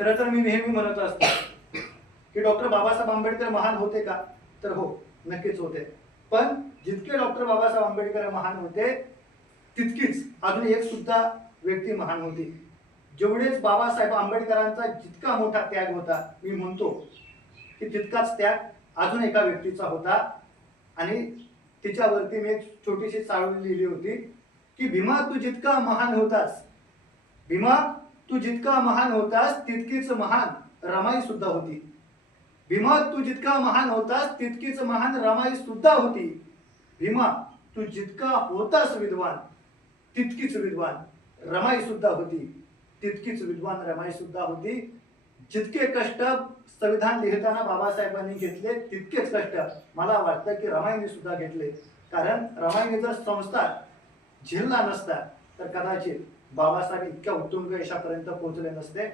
खरं तर मी नेहमी म्हणत असतो की डॉक्टर बाबासाहेब आंबेडकर महान होते का? तर हो, नक्कीच होते. पण जितके डॉक्टर बाबासाहेब आंबेडकर महान होते तितकीच अजून एक सुद्धा व्यक्ती महान होती. जेवढेच बाबासाहेब आंबेडकरांचा जितका मोठा त्याग होता, मी म्हणतो की तितकाच त्याग अजून एका व्यक्तीचा होता. आणि तिच्यावरती मी एक छोटीशी चाळवली लिहिली होती की भीमा तू जितका महान होतास, भीमा तू जितका महान होतास तितकीच महान रमाई सुद्धा होती. भीमा तू जितका महान होतास तितकीच महान रमाई सुद्धा होती. भीमा तू जितका होतास विद्वान तितकीच विद्वान रमाई सुद्धा होती. तितकीच विद्वान रमाई सुद्धा होती. जितके कष्ट संविधान लिहिताना बाबासाहेबांनी घेतले तितकेच कष्ट मला वाटतं की रमाईने सुद्धा घेतले. कारण रमाईने जर संस्कार झेलला नसता तर कदाचित बाबासाहेब इतक्या उत्तुंग यशापर्यंत पोहोचले नसते.